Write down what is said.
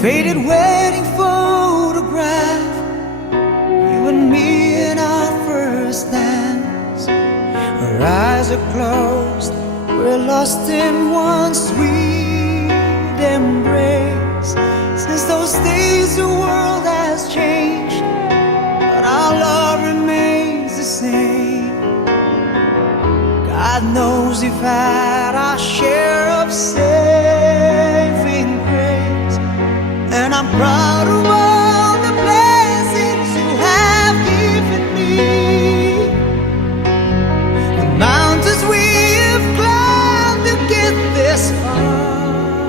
faded wedding photograph, you and me in our first dance. Our eyes are closed, we're lost in one sweet embrace. Since those days the world has changed, but our love remains the same. God knows we've had our share of saving grace, and I'm proud